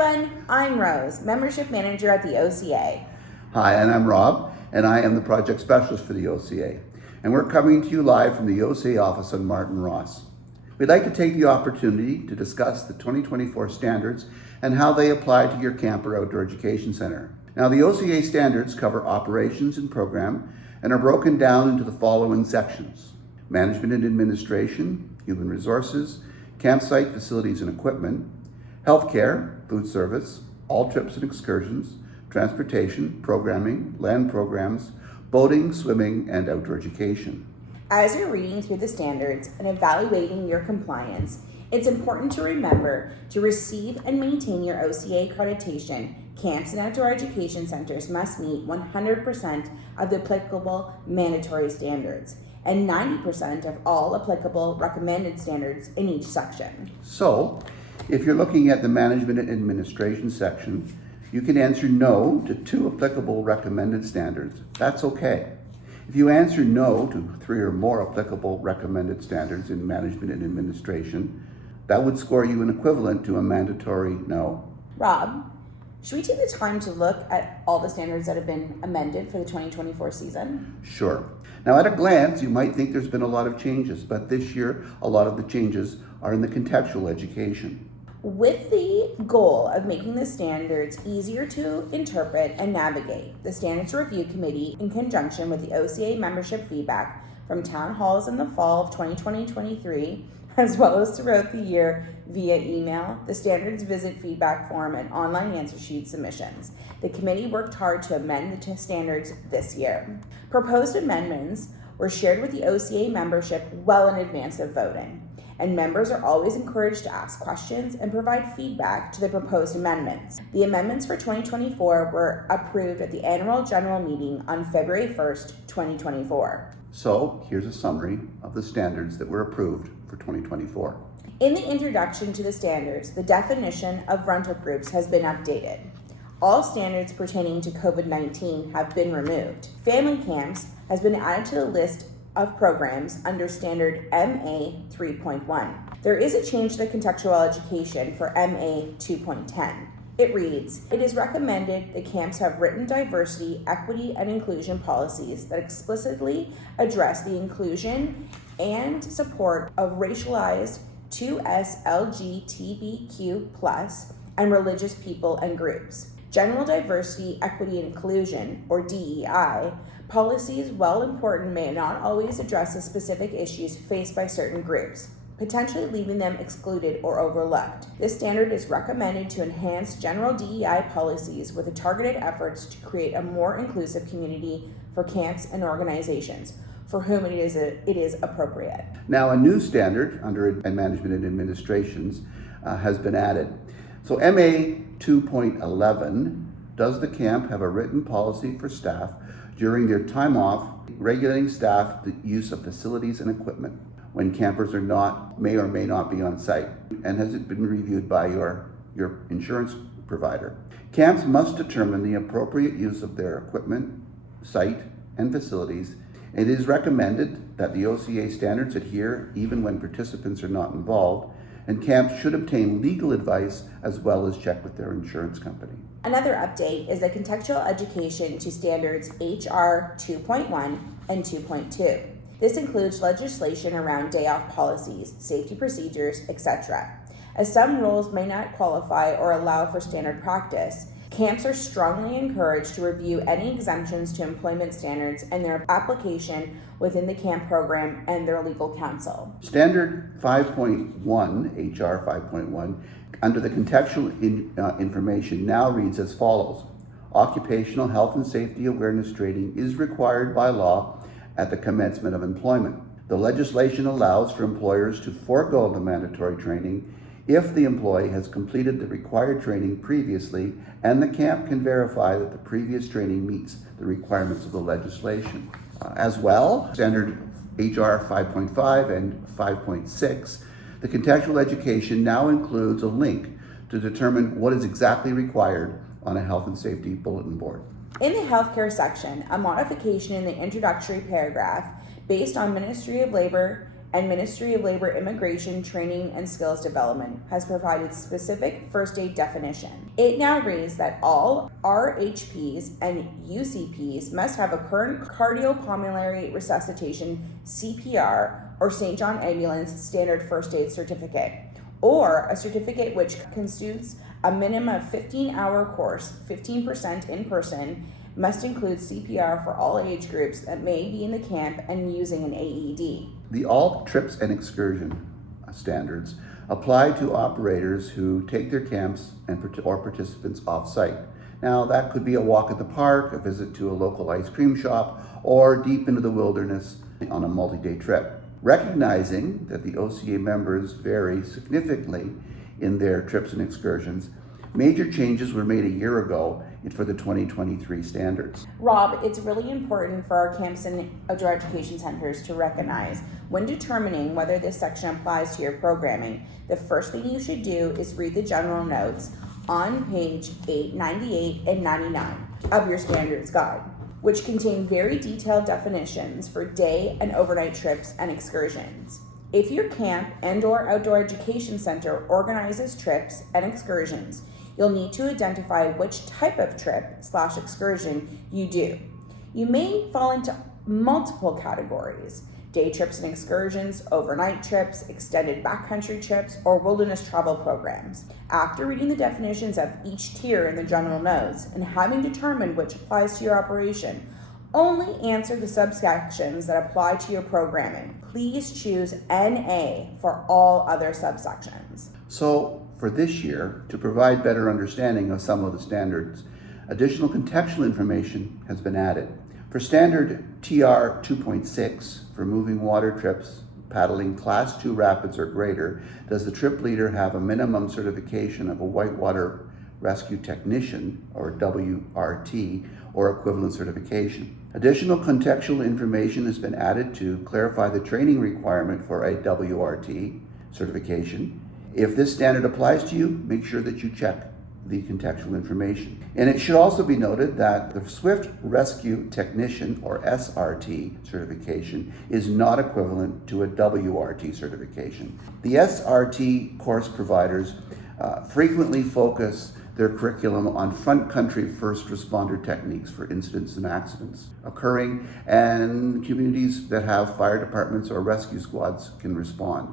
everyone, I'm Rose, Membership Manager at the OCA. Hi, and I'm Rob, and I am the Project Specialist for the OCA. And we're coming to you live from the OCA office on Martin Ross. We'd like to take the opportunity to discuss the 2024 standards and how they apply to your camp or outdoor education center. Now, the OCA standards cover operations and program and are broken down into the following sections: management and administration, human resources, campsite facilities and equipment, healthcare, food service, all trips and excursions, transportation, programming, land programs, boating, swimming, and outdoor education. As you're reading through the standards and evaluating your compliance, it's important to remember to receive and maintain your OCA accreditation. Camps and outdoor education centers must meet 100% of the applicable mandatory standards and 90% of all applicable recommended standards in each section. So, if you're looking at the management and administration section, you can answer no to 2 applicable recommended standards. That's okay. If you answer no to 3 or more applicable recommended standards in management and administration, that would score you an equivalent to a mandatory no. Rob, should we take the time to look at all the standards that have been amended for the 2024 season? Sure. Now, at a glance, you might think there's been a lot of changes, but this year, a lot of the changes are in the contextual education. With the goal of making the standards easier to interpret and navigate, the Standards Review Committee, in conjunction with the OCA membership feedback from town halls in the fall of 2023, as well as throughout the year via email, the standards visit feedback form, and online answer sheet submissions, the committee worked hard to amend the standards this year. Proposed amendments were shared with the OCA membership well in advance of voting, and members are always encouraged to ask questions and provide feedback to the proposed amendments. The amendments for 2024 were approved at the annual general meeting on February 1st, 2024. So, here's a summary of the standards that were approved for 2024. In the introduction to the standards, the definition of rental groups has been updated. All standards pertaining to COVID-19 have been removed. Family camps has been added to the list of programs under standard MA 3.1. There is a change to the contextual education for MA 2.10. It reads, it is recommended that camps have written diversity, equity, and inclusion policies that explicitly address the inclusion and support of racialized 2S LGBTQ+ and religious people and groups. General diversity, equity, and inclusion, or DEI, policies, while important, may not always address the specific issues faced by certain groups, potentially leaving them excluded or overlooked. This standard is recommended to enhance general DEI policies with the targeted efforts to create a more inclusive community for camps and organizations for whom it is appropriate. Now, a new standard under management and administrations has been added. So MA 2.11, does the camp have a written policy for staff during their time off, regulating staff the use of facilities and equipment when campers may or may not be on site? And has it been reviewed by your insurance provider? Camps must determine the appropriate use of their equipment, site, and facilities. It is recommended that the OCA standards adhere even when participants are not involved, and camps should obtain legal advice as well as check with their insurance company. Another update is the contextual education to standards HR 2.1 and 2.2. This includes legislation around day off policies, safety procedures, etc. As some rules may not qualify or allow for standard practice, camps are strongly encouraged to review any exemptions to employment standards and their application within the camp program and their legal counsel. Standard 5.1, HR 5.1, under the contextual information now reads as follows. Occupational health and safety awareness training is required by law at the commencement of employment. The legislation allows for employers to forego the mandatory training if the employee has completed the required training previously and the camp can verify that the previous training meets the requirements of the legislation. As well, Standard HR 5.5 and 5.6, the contextual education now includes a link to determine what is exactly required on a health and safety bulletin board. In the healthcare section, a modification in the introductory paragraph based on Ministry of Labor and Ministry of Labor, Immigration, Training, and Skills Development has provided specific first aid definition. It now reads that all RHPs and UCPs must have a current cardiopulmonary resuscitation CPR or St. John Ambulance standard first aid certificate, or a certificate which constitutes a minimum of 15-hour course, 15% in person, must include CPR for all age groups that may be in the camp and using an AED. The all trips and excursion standards apply to operators who take their camps or participants off-site. Now, that could be a walk at the park, a visit to a local ice cream shop, or deep into the wilderness on a multi-day trip. Recognizing that the OCA members vary significantly in their trips and excursions, major changes were made a year ago for the 2023 standards. Rob, it's really important for our camps and outdoor education centers to recognize when determining whether this section applies to your programming. The first thing you should do is read the general notes on page 898 and 99 of your standards guide, which contain very detailed definitions for day and overnight trips and excursions. If your camp and/or outdoor education center organizes trips and excursions, you'll need to identify which type of trip/excursion you do. You may fall into multiple categories: day trips and excursions, overnight trips, extended backcountry trips, or wilderness travel programs. After reading the definitions of each tier in the general notes and having determined which applies to your operation, only answer the subsections that apply to your programming. Please choose NA for all other subsections. So, for this year, to provide better understanding of some of the standards, additional contextual information has been added. For standard TR 2.6, for moving water trips, paddling Class 2 rapids or greater, does the trip leader have a minimum certification of a whitewater rescue technician, or WRT, or equivalent certification? Additional contextual information has been added to clarify the training requirement for a WRT certification. If this standard applies to you, make sure that you check the contextual information. And it should also be noted that the Swift Rescue Technician, or SRT certification, is not equivalent to a WRT certification. The SRT course providers frequently focus their curriculum on front country first responder techniques for incidents and accidents occurring, and communities that have fire departments or rescue squads can respond.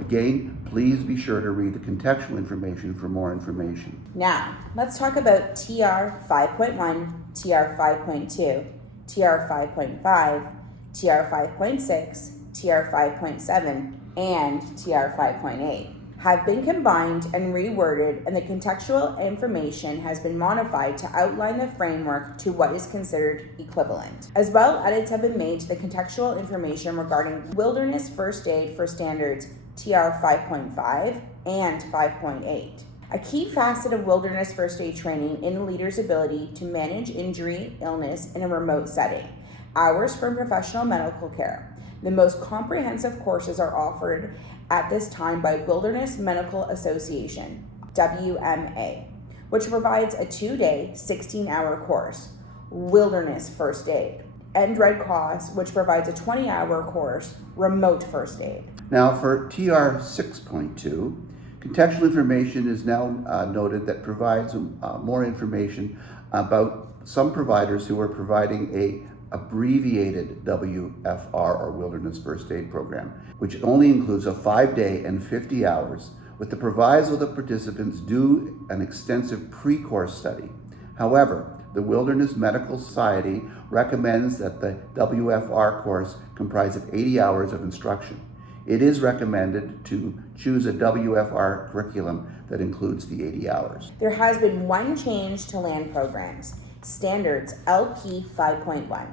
Again, please be sure to read the contextual information for more information. Now, let's talk about TR 5.1, TR 5.2, TR 5.5, TR 5.6, TR 5.7, and TR 5.8 have been combined and reworded, and the contextual information has been modified to outline the framework to what is considered equivalent. As well, edits have been made to the contextual information regarding wilderness first aid for standards TR 5.5 and 5.8. A key facet of wilderness first aid training in a leader's ability to manage injury, illness in a remote setting. Hours for professional medical care. The most comprehensive courses are offered at this time by Wilderness Medical Association, WMA, which provides a 2-day, 16-hour course, Wilderness First Aid, and Red Cross, which provides a 20-hour course, Remote First Aid. Now for TR 6.2, contextual information is now noted that provides more information about some providers who are providing a abbreviated WFR, or Wilderness First Aid Program, which only includes a 5-day and 50 hours, with the proviso that participants do an extensive pre-course study. However, the Wilderness Medical Society recommends that the WFR course comprise of 80 hours of instruction. It is recommended to choose a WFR curriculum that includes the 80 hours. There has been one change to land programs. Standards LP 5.1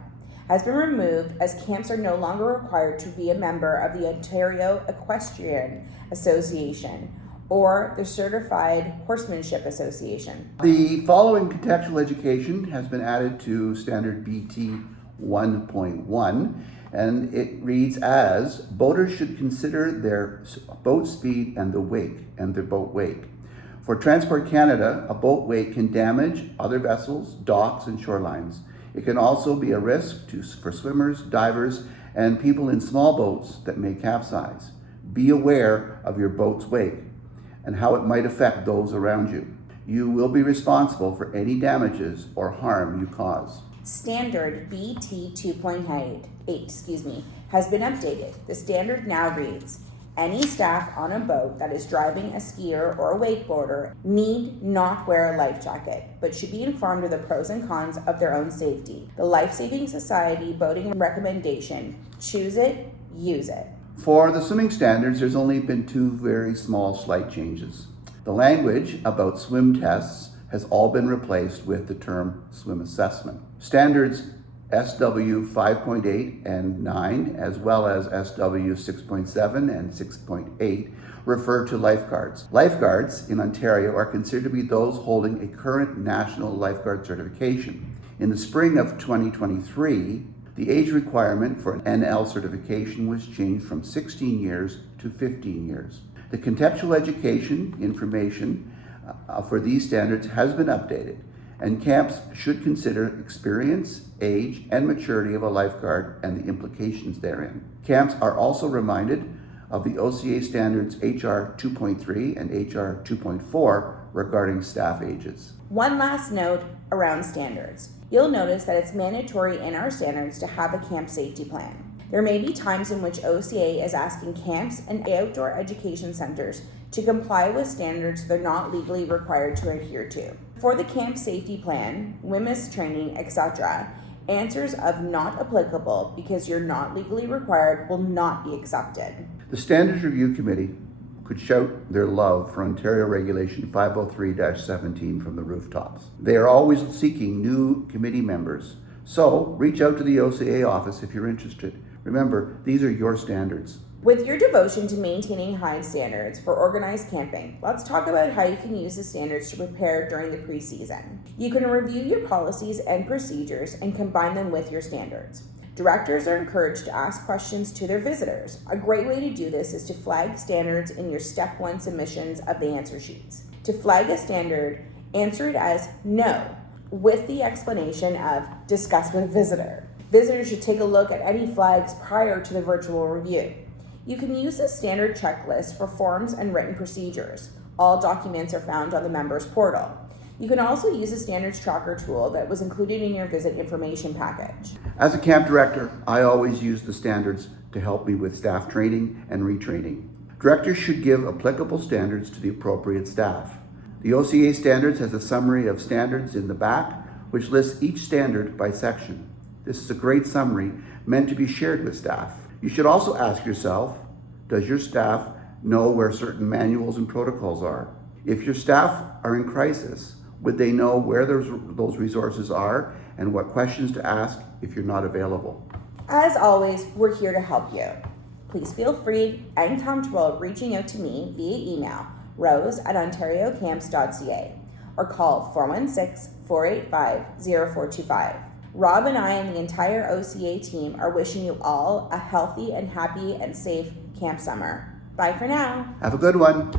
has been removed as camps are no longer required to be a member of the Ontario Equestrian Association or the Certified Horsemanship Association. The following contextual education has been added to Standard BT 1.1, and it reads as: boaters should consider their boat speed and their boat wake. For Transport Canada, a boat wake can damage other vessels, docks, and shorelines. It can also be a risk for swimmers, divers, and people in small boats that may capsize. Be aware of your boat's wake and how it might affect those around you. You will be responsible for any damages or harm you cause. Standard BT 2.8 has been updated. The standard now reads, any staff on a boat that is driving a skier or a wakeboarder need not wear a life jacket, but should be informed of the pros and cons of their own safety. The Life Saving Society boating recommendation, choose it, use it. For the swimming standards, there's only been two very small slight changes. The language about swim tests has all been replaced with the term swim assessment. Standards SW 5.8 and 9, as well as SW 6.7 and 6.8, refer to lifeguards. Lifeguards in Ontario are considered to be those holding a current national lifeguard certification. In the spring of 2023, the age requirement for an NL certification was changed from 16 years to 15 years. The contextual education information for these standards has been updated, and camps should consider experience, age, and maturity of a lifeguard and the implications therein. Camps are also reminded of the OCA standards HR 2.3 and HR 2.4 regarding staff ages. One last note around standards. You'll notice that it's mandatory in our standards to have a camp safety plan. There may be times in which OCA is asking camps and outdoor education centers to comply with standards they're not legally required to adhere to. For the camp safety plan, WMIS training, etc., answers of not applicable because you're not legally required will not be accepted. The Standards Review Committee could shout their love for Ontario Regulation 503-17 from the rooftops. They are always seeking new committee members, so reach out to the OCA office if you're interested. Remember, these are your standards. With your devotion to maintaining high standards for organized camping, let's talk about how you can use the standards to prepare during the pre-season. You can review your policies and procedures and combine them with your standards. Directors are encouraged to ask questions to their visitors. A great way to do this is to flag standards in your Step 1 submissions of the answer sheets. To flag a standard, answer it as no, with the explanation of discuss with visitor. Visitors should take a look at any flags prior to the virtual review. You can use a standard checklist for forms and written procedures. All documents are found on the members portal. You can also use a standards tracker tool that was included in your visit information package. As a camp director, I always use the standards to help me with staff training and retraining. Directors should give applicable standards to the appropriate staff. The OCA standards has a summary of standards in the back, which lists each standard by section. This is a great summary meant to be shared with staff. You should also ask yourself, does your staff know where certain manuals and protocols are? If your staff are in crisis, would they know where those resources are and what questions to ask if you're not available? As always, we're here to help you. Please feel free and comfortable reaching out to me via email, rose@ontariocamps.ca, or call 416-485-0425. Rob and I and the entire OCA team are wishing you all a healthy and happy and safe camp summer. Bye for now. Have a good one.